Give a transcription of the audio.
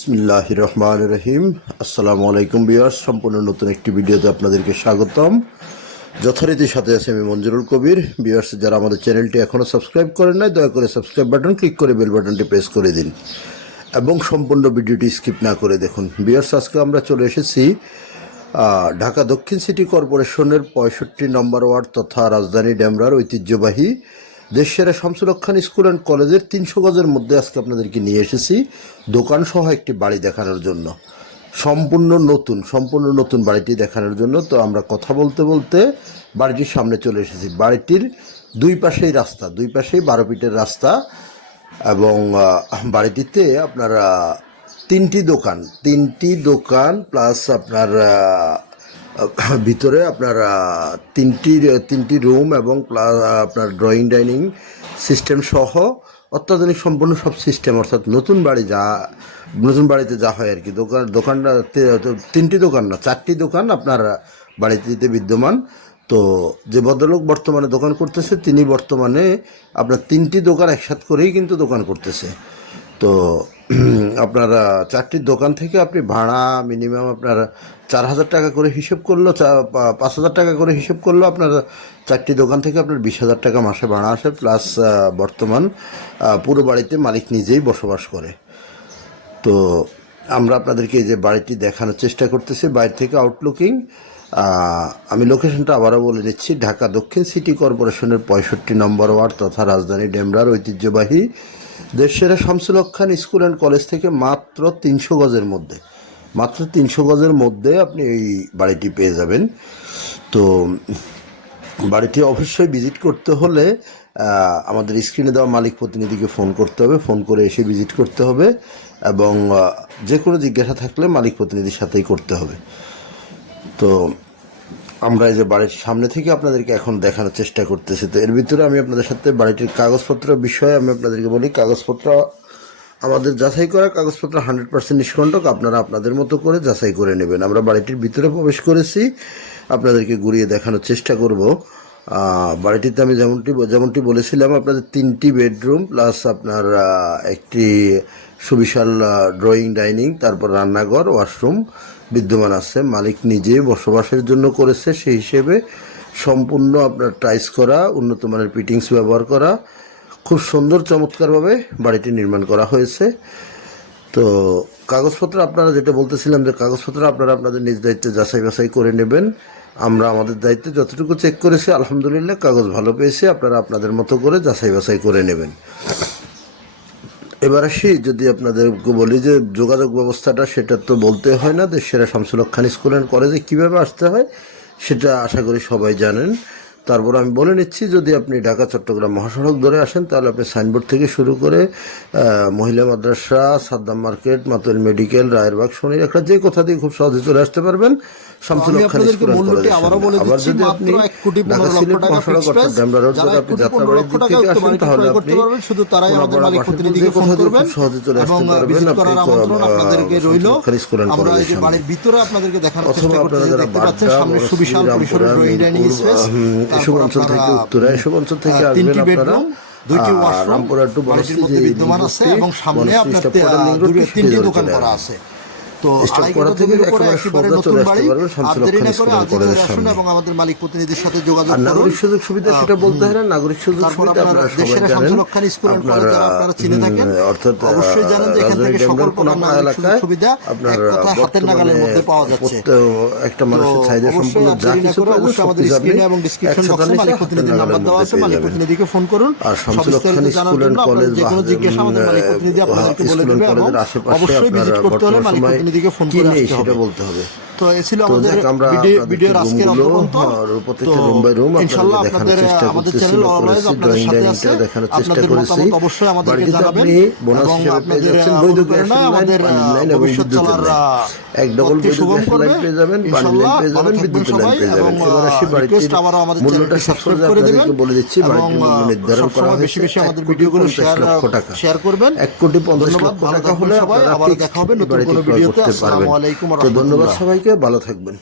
বিসমিল্লাহির রহমানির রহিম। আসসালামু আলাইকুম ভিউয়ার্স, সম্পূর্ণ নতুন একটি ভিডিওতে আপনাদেরকে স্বাগতম। যথারীতি সাথে আছে আমি মঞ্জুরুল কবির। ভিউয়ার্স, যারা আমাদের চ্যানেলটি এখনও সাবস্ক্রাইব করেন নাই, দয়া করে সাবস্ক্রাইব বাটন ক্লিক করে বেল বাটনটি প্রেস করে দিন এবং সম্পূর্ণ ভিডিওটি স্কিপ না করে দেখুন। ভিউয়ার্স, আজকে আমরা চলে এসেছি ঢাকা দক্ষিণ সিটি কর্পোরেশনের 65 নম্বর ওয়ার্ড তথা রাজধানী ডেমরার ঐতিহ্যবাহী দেশসেরা শামসুল হক খান স্কুল অ্যান্ড কলেজের 300 গজের মধ্যে আজকে আপনাদেরকে নিয়ে এসেছি দোকান সহ একটি বাড়ি দেখানোর জন্য। সম্পূর্ণ নতুন বাড়িটি দেখানোর জন্য। তো আমরা কথা বলতে বলতে বাড়িটির সামনে চলে এসেছি। বাড়িটির দুই পাশেই 12 ফিটের রাস্তা এবং বাড়িটিতে আপনার তিনটি দোকান প্লাস আপনার ভিতরে আপনার তিনটি রুম এবং প্লাস আপনার ড্রয়িং ডাইনিং সিস্টেম সহ অত্যাধুনিক সম্পূর্ণ সব সিস্টেম, অর্থাৎ নতুন বাড়িতে যা হয় আর কি। দোকানটা 4টি দোকান আপনার বাড়িটিতে বিদ্যমান। তো যে ভদ্রলোক বর্তমানে দোকান করতেছে, তিনি বর্তমানে আপনার 3টি দোকান একসাথে করেই কিন্তু দোকান করতেছে। তো আপনারা 4টি দোকান থেকে আপনি ভাড়া মিনিমাম আপনার 4,000 টাকা করে হিসেব করলো, 5,000 টাকা করে হিসেব করলো। আপনার 4টি দোকান থেকে আপনার 20,000 টাকা মাসে ভাড়া আসে। প্লাস বর্তমান পুরো বাড়িতে মালিক নিজেই বসবাস করে। তো আমরা আপনাদেরকে এই যে বাড়িটি দেখানোর চেষ্টা করতেছি বাইরে থেকে আউটলুকিং। আমি লোকেশনটা আবারও বলে দিচ্ছি, ঢাকা দক্ষিণ সিটি কর্পোরেশনের 65 নম্বর ওয়ার্ড তথা রাজধানী ডেমরার ঐতিহ্যবাহী দেশসেরা শামসুল হক খান স্কুল অ্যান্ড কলেজ থেকে মাত্র 300 গজের মধ্যে আপনি এই বাড়িটি পেয়ে যাবেন। তো বাড়িটি অবশ্যই ভিজিট করতে হলে আমাদের স্ক্রিনে দেওয়া মালিক প্রতিনিধিকে ফোন করতে হবে, ফোন করে এসে ভিজিট করতে হবে এবং যে কোনো জিজ্ঞাসা থাকলে মালিক প্রতিনিধির সাথেই করতে হবে। তো আমরা এই যে বাড়ির সামনে থেকে আপনাদেরকে এখন দেখানোর চেষ্টা করতেছি। তো এর ভিতরে আমি আপনাদের সাথে বাড়িটির কাগজপত্র বিষয়ে আমি আপনাদেরকে বলি। কাগজপত্র আমাদের যাচাই করা কাগজপত্র 100% নিষ্কণ্টক, আপনারা আপনাদের মতো করে যাচাই করে নেবেন। আমরা বাড়িটির ভিতরে প্রবেশ করেছি, আপনাদেরকে ঘুরিয়ে দেখানোর চেষ্টা করব। বাড়িটিতে আমি যেমনটি বলেছিলাম, আপনাদের 3টি বেডরুম প্লাস আপনার একটি সুবিশাল ড্রয়িং ডাইনিং, তারপর রান্নাঘর, ওয়াশরুম বিদ্যমান আছে। মালিক নিজে বসবাসের জন্য করেছে, সেই হিসেবে সম্পূর্ণ আপনার টাইলস করা, উন্নত মানের ফিটিংস ব্যবহার করা, খুব সুন্দর চমৎকারভাবে বাড়িটি নির্মাণ করা হয়েছে। তো কাগজপত্র আপনারা যেটা বলতেছিলাম, যে কাগজপত্র আপনারা আপনাদের নিজ দায়িত্বে যাচাই বাছাই করে নেবেন। আমরা আমাদের দায়িত্বে যতটুকু চেক করেছি আলহামদুলিল্লাহ কাগজ ভালো পেয়েছি, আপনারা আপনাদের মতো করে যাচাই বাছাই করে নেবেন। এবার আসি, যদি আপনাদেরকে বলি যে যোগাযোগ ব্যবস্থাটা, সেটা তো বলতে হয় না। দেশসেরা শামসুল হক খান স্কুল অ্যান্ড কলেজে কীভাবে আসতে হয় সেটা আশা করি সবাই জানেন। তারপর আমি বলে নিচ্ছি, যদি আপনি ঢাকা চট্টগ্রাম মহাসড়ক ধরে আসেন তাহলে আপনি সাইনবোর্ড থেকে শুরু করে মহিলা মাদ্রাসা, সাদ্দাম মার্কেট, মাতুল মেডিকেল, রায়েরবাগ, শনির একটা যে কোথা দিয়ে খুব সহজে চলে আসতে পারবেন শামসুল হক খান স্কুল অ্যান্ড কলেজে। আবার যদি আপনি ঢাকা সিলেট মহাসড়ক অর্থাৎ ডেমরা রোড ধরে আপনি যাত্রাবাড়ির দিক থেকে আসেন তাহলে আপনি যে কোথা দিয়ে খুব সহজে চলে আসতে পারবেন আপনি শামসুল হক খান স্কুল অ্যান্ড কলেজের সামনে। অথবা আপনারা যারা বাড্ডা, রামপুরা, মিরপুর এসব অঞ্চল থেকে উত্তরা এসব অঞ্চল থেকে আসবেন, আপনারা রামপুরা টু বনশ্রী যে নাগরিক সুযোগ সুবিধা, সেটা বলতে হয় না। নাগরিক সুযোগ সুবিধা আপনারা সবাই জানেন, অর্থাৎ রাজধানী ডেমরার কোনাপা এলাকায় আপনার বর্তমানে একটা মানুষের চাহিদা সম্পূর্ণ যা কিছু পাবেন আপনি আর শামসুল হক খান স্কুল অ্যান্ড কলেজ কলেজের আশেপাশে আপনার বর্তমান সময় কি নেই সেটা বলতে হবে। তো ছিল আমাদের ভিডিওর আজকের অন্তত। প্রত্যেকটা রুম বাই রুম আপনাদের দেখানোর চেষ্টা করতেছি, ড্রয়িং ডাইনিংটা দেখানোর চেষ্টা করেছি। বাড়িতে আপনি বোনাস হিসেবে পেয়ে যাচ্ছেন বৈদ্যুতিক গ্যাস লাইন এবং বিদ্যুতের লাইন, এক ডবল বৈদ্যুতিক গ্যাস লাইন পেয়ে যাবেন, পানি লাইন পেয়ে যাবেন, বিদ্যুতের লাইন পেয়ে যাবেন। এবার আসি বাড়িটির মূল্যটা সবসময় আপনাদেরকে বলে দিচ্ছি। বাড়িটির মূল্য নির্ধারণ করা হয়েছে 1,50,00,000 টাকা। 1,50,00,000 টাকা হলে আপনারা বাড়িটি ক্রয় করতে পারবেন। তো ধন্যবাদ সবাইকে, ভালো থাকবেন।